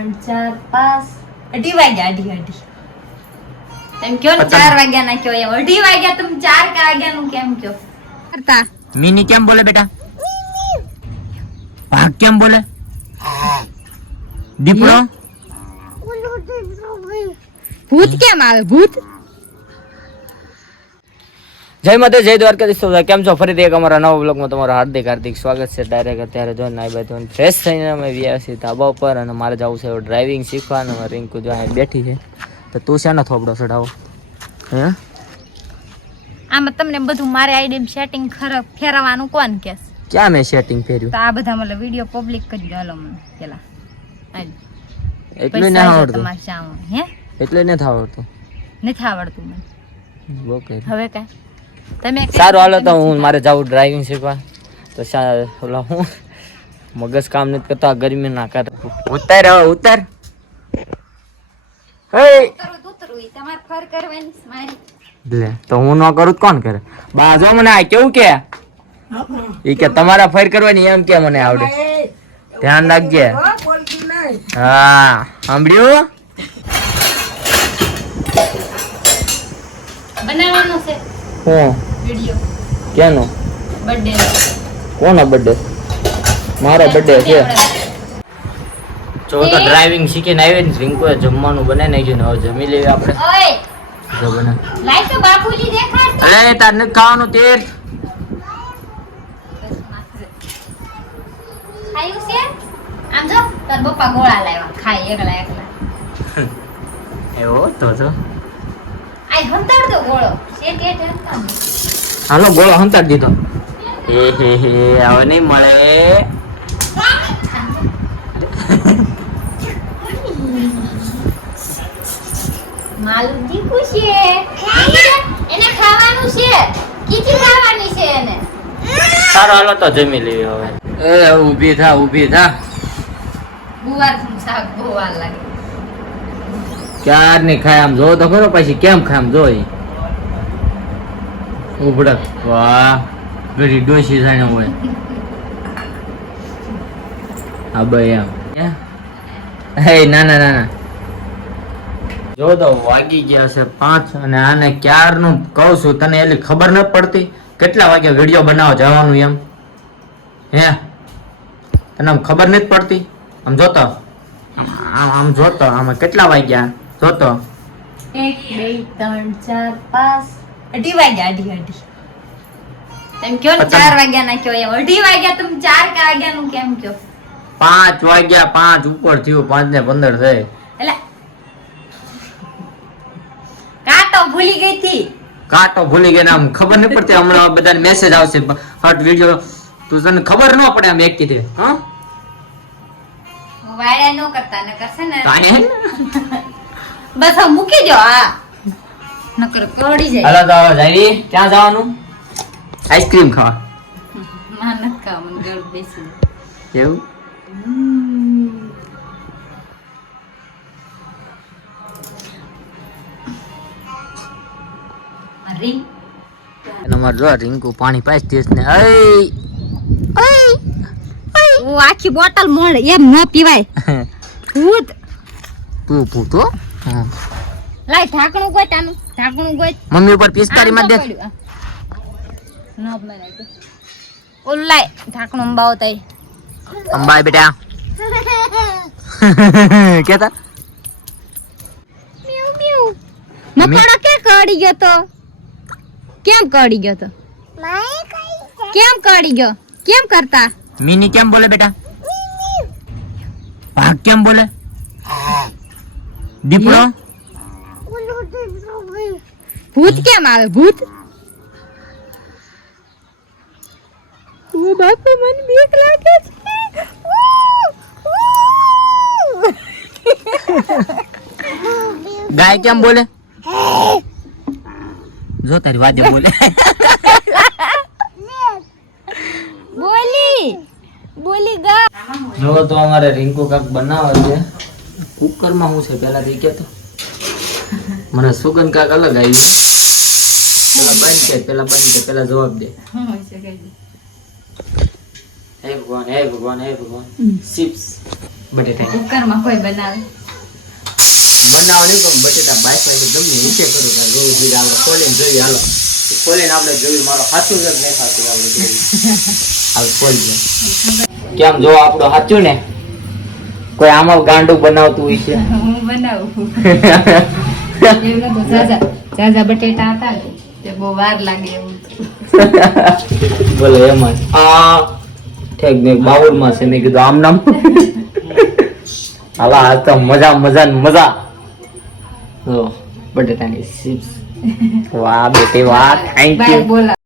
ત્રણ ચાર પાંચ અઢી વાગ્યા અઢી અઢી તેમ કયો ને પતંગ. ચાર વાગ્યા ના કયો એમ અઢી વાગ્યા તમે ચાર કે વાગ્યા નું કેમ કયો કરતા મિની કેમ બોલે બેટા ભાગ કેમ બોલે દીપડો ભૂત કેમ આવે ભૂત જય માતા જય દ્વારકાધીશ. બધા કેમ છો? ફરીથી એક અમારા નવા બ્લોગમાં તમારું હાર્દિક હાર્દિક સ્વાગત છે. ડાયરેક્ટ અત્યારે જો નાઈ બાજુ ફ્રેશ થઈને અમે વ્યા છીએ ધાબા ઉપર અને મારે જવું છે ડ્રાઇવિંગ શીખવા અને રિંકુ જો અહીં બેઠી છે. તો તું શેનો થોપડો ચડાવો હે? આમાં તમને બધું મારે આઈડી સેટિંગ ખરાબ ફેરવવાનું કોણ કે ક્યાં મેં સેટિંગ ફેર્યું? તો આ બધા મતલબ વીડિયો પબ્લિક કરી દો. મને પેલા. એટલું ના આવડતું. હે? એટલે નથી આવડતું. નથી આવડતું મને. હવે કાંઈ? તમે સારું હાલો તો હું મારે જાઉં ડ્રાઇવિંગ શીખવા. તો ઓલા હું મગજ કામ નથી કરતા ગરમી ના કર. ઉતર હવે ઉતાર. હે. તો ઉતરવું, ઈ તમારે ફર કરવાની છે મારી. લે તો હું ન કરું કોણ કરે? બાજો મને આ કેવું કે? ઈ કે તમારા ફેર કરવાની એમ કે મને આવડે. ધ્યાન રાખજે. હા સાંભળ્યું? બનાવવાનું છે. હું? વિડિયો. કેનો? બર્થડે કોનો બર્થડે મારો બર્થડે છે. જો તો ડ્રાઇવિંગ શીખીને આવી ને રિંકુએ જમવાનું બનાવી નાખ્યું ને હવે જમી લેવી આપણે. ઓય. જો બને. લાઈ તો બાપુજી દેખાડ તો. અરે તાર ન ખાવાનું તેલ. ખાયું છે? આમ જો તાર પપ્પા ગોળા લાવ્યા. ખાય એકલા એકલા. એવો તો તો હંતાડ દો ગોળો. હાલો ગોળો હંતાડી દીધો. હે હે હે હવે નહીં મળે. માલું દીકું એને ખાવાનું છે. કીચી ખાવાની છે એને. સારો હાલો તો જમી લેવી હવે. એ ઊભી થા ઊભી થા. ગુવાર શાક બહુ વાર લાગે. ક્યાર નહીં ખાય આમ જો તો ખરો, પછી કેમ ખાય આમ જો. ઉભડક. વાહ ઘડી ડોસી જાણે હોય. હા ભાઈ એમ. હે? ના ના ના ના જો તો વાગી ગયા છે પાંચ અને આને ક્યારનું કહું છું, તને એટલી ખબર ન પડતી કેટલા વાગે વીડિયો બનાવો જવાનું એમ? હે? તને આમ ખબર નથી પડતી? આમ જોતો. આમ આમ જોતો, આમાં કેટલા વાગ્યા? જોતો એક બે ત્રણ ચાર પાંચ. અઢી વાગ્યા અઢી અઢી. તેમ કયો ને ચાર વાગ્યા ના કયો એમ. અઢી વાગ્યા તમે ચાર વાગ્યા નું કેમ કયો? પાંચ વાગ્યા પાંચ ઉપર થયું પાંચ ને પંદર થઈ. એટલે કાંટો ભૂલી ગઈ હતી. કાંટો ભૂલી ગયા આમ ખબર નહીં પડતી. હમણાં બધાને મેસેજ આવશે. હટ વીડિયો તું તને ખબર ન પડે આમ એક કીધે હા? વાયડા ન કરતા ન કરશે ને. બસ હવે મૂકી દો આ નકર કડી જાય. હાલો તો જાવી ક્યાં જવાનું? આઈસ્ક્રીમ ખાવા. માં ન ખાવા મને ગળ બેસી એવું? રીંગ અને જો રિંકુ પાણી પાઈશ તેજ ને. અય! ઓ આખી બોટલ મોળ એમ ન પીવાય. ભૂત. તું પૂતો હા. લાય ઢાંકણું ગોત આનું ઢાંકણું ગોત મમ્મી ઉપર પિસ્કારી માં દે આમ તો પડ્યું. આ. ન બનાય તો. ઓલું લાય ઢાંકણું અંબાવો તઈ અંબાઈ બેટા. કેતા? મ્યાઉ મ્યાઉ. મકોડો કે કડી ગયો તો? કેમ કડી ગયો તો? કેમ કડી ગયો? કેમ કરતા? મિની કેમ બોલે બેટા? ભાગ કેમ બોલે? દીપડો? ભૂત કેમ આવે? ભૂત? ઓ બાપા મને બીક લાગે છે ગાય કેમ બોલે? જો તારી વાદે બોલે. બોલી. બોલી ગા. જો તો અમારે રિંકુ કાક બનાવે છે. કુકરમાં શું છે પેલા થી કે મને સુગંધ કાક અલગ આવી. પેલા બંધ કે પેલા બંધ કે પેલા જવાબ દે. હે ભગવાન હે ભગવાન હે ભગવાન. ચિપ્સ બટેટા. કુકરમાં કોઈ બનાવે? બનાવવાની પણ બટેટા બાય પાસે ગમે નીચે કરું. જોવું જોઈએ આપણે ખોલીને જોઈએ. હાલો. ખોલીને આપણે જોયું મારો સાચું જ નહીં સાચું આપણે હાલ કોલ કેમ જો આપણો સાચું ને? કોઈ આમાં ગાંડું બનાવતું હોય છે? હું બનાવું. એવું નતું ઝાઝા ઝાઝા બટેટા હતા તે બહુ વાર લાગે એવું બોલો એમ. જ. આ ઠેક ને બાઉલમાં છે મેં કીધું આમ નામ હાલા આ તો મજા મજા ને મજા. બટેટાની ચિપ્સ વાહ બેટી વાહ થેન્ક યુ બોલા.